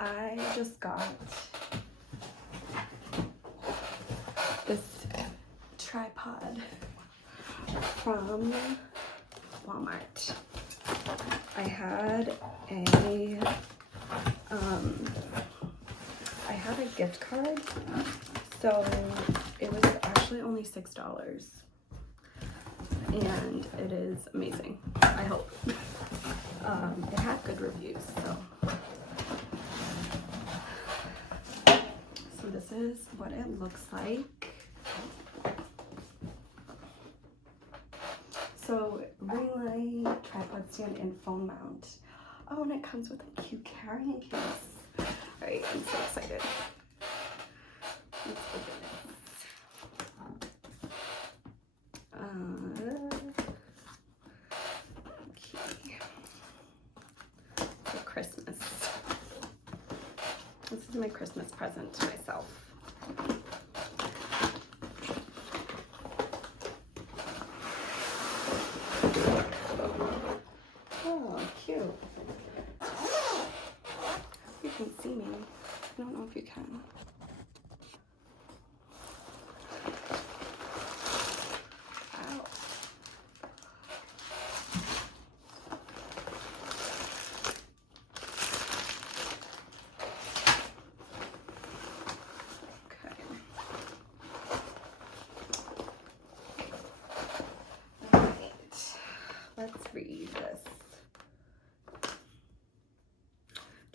I just got this tripod from Walmart. I had a gift card, so it was actually only $6, and it is amazing. I hope. It had good reviews, so this is what it looks like. So ring light, tripod stand, and phone mount. Oh, and it comes with a cute carrying case. All right, I'm so excited. Let's open it. Okay. For Christmas. This is my Christmas present to myself. Oh, cute. You can see me. I don't know if you can. Wow. Okay. All right. Let's read this.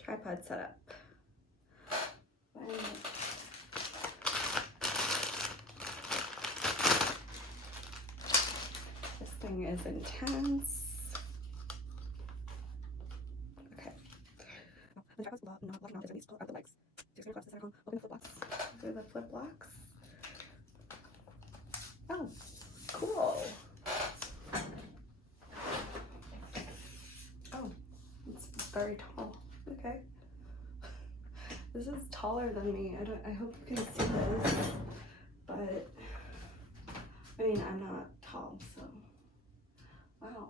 Tripod setup. This thing is intense. Okay. The tripod's not blocking off this, pull out the legs. Just gonna cross the circle, open the flip blocks. These are the flip blocks. Oh, cool. Oh, it's very tall. Okay. This is taller than me. I hope you can see this, but I mean, I'm not tall, so wow.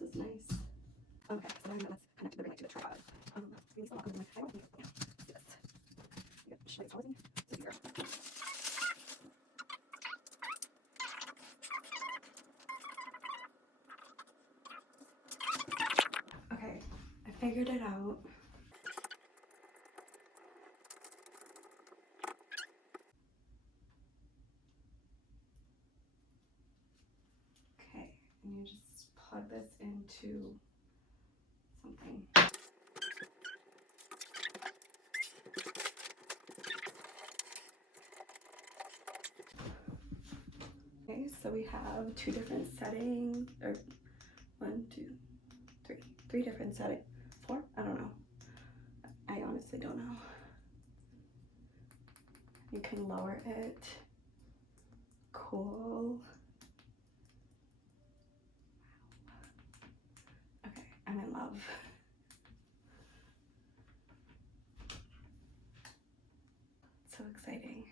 This is nice. Okay, so then let's connect the ring light to the tripod. We still not like I want to do this. Yeah, should I taller than you? This is easier. Okay, I figured it out. Okay, and you just plug this into something. Okay, so we have two different settings, or 1, 2, 3, 3 different settings. 4? I don't know. I honestly don't know. You can lower it. Cool. Okay, I'm in love. So exciting.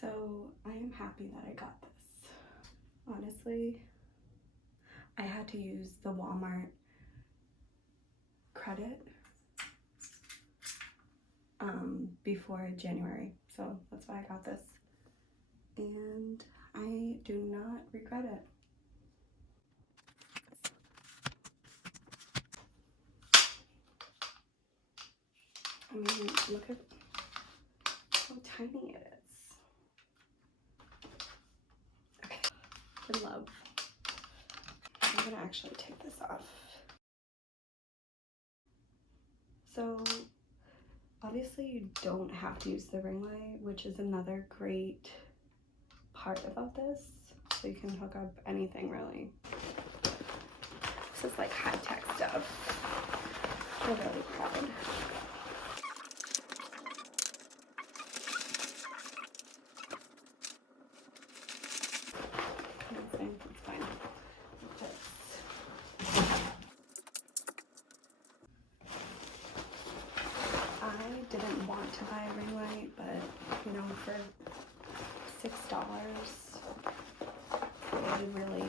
So I am happy that I got this. Honestly, I had to use the Walmart credit before January, so that's why I got this, and I do not regret it. I mean, look at how tiny it is. Okay, in love. I'm gonna actually take this off. So obviously you don't have to use the ring light, which is another great part about this. So you can hook up anything really. This is like high-tech stuff. I'm really proud. It's fine. I didn't want to buy a ring light, but you know, for $6, it really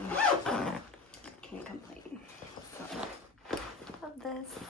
this.